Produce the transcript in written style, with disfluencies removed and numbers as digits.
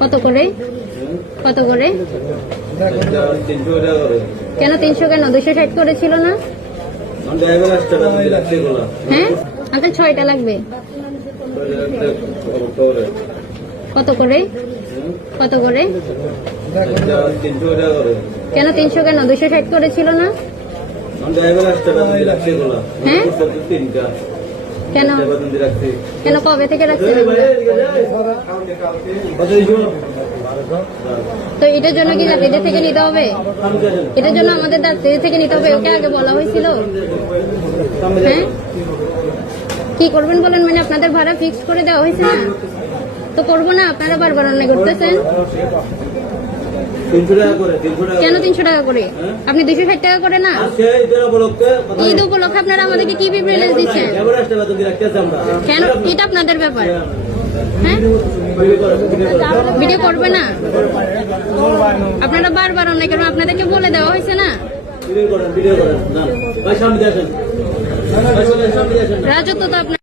কত করে? কত করে? কেন 300 কেন 260 করেছিল না? হ্যাঁ আপনার 6টা লাগবে। কত করে? কত করে? কেন 300 কেন 260 করেছিল না? হ্যাঁ কেন কেন কবে থেকে রাখছেন? তো এটার জন্য কি যাত্রীদের থেকে নিতে হবে? এটার জন্য আমাদের যাত্রীদের থেকে নিতে হবে, ওকে আগে বলা হয়েছিল। হ্যাঁ কি করবেন বলেন, মানে আপনাদের ভাড়া ফিক্সড করে দেওয়া হয়েছে না, তো করবো না। আপনারা বারবার অন্যায় করতেছেন। কেন 300 টাকা করে? আপনি 260 টাকা করে না? ঈদ উপলক্ষে আপনারা আমাদেরকে কি প্রিভিলেজ দিচ্ছেন? কেন এটা আপনাদের ব্যাপার। হ্যাঁ ভিডিও করবে না, আপনারা বারবার অন্যায় করবেন, আপনাদেরকে বলে দেওয়া হয়েছে না। রাজত্ব তো আপনার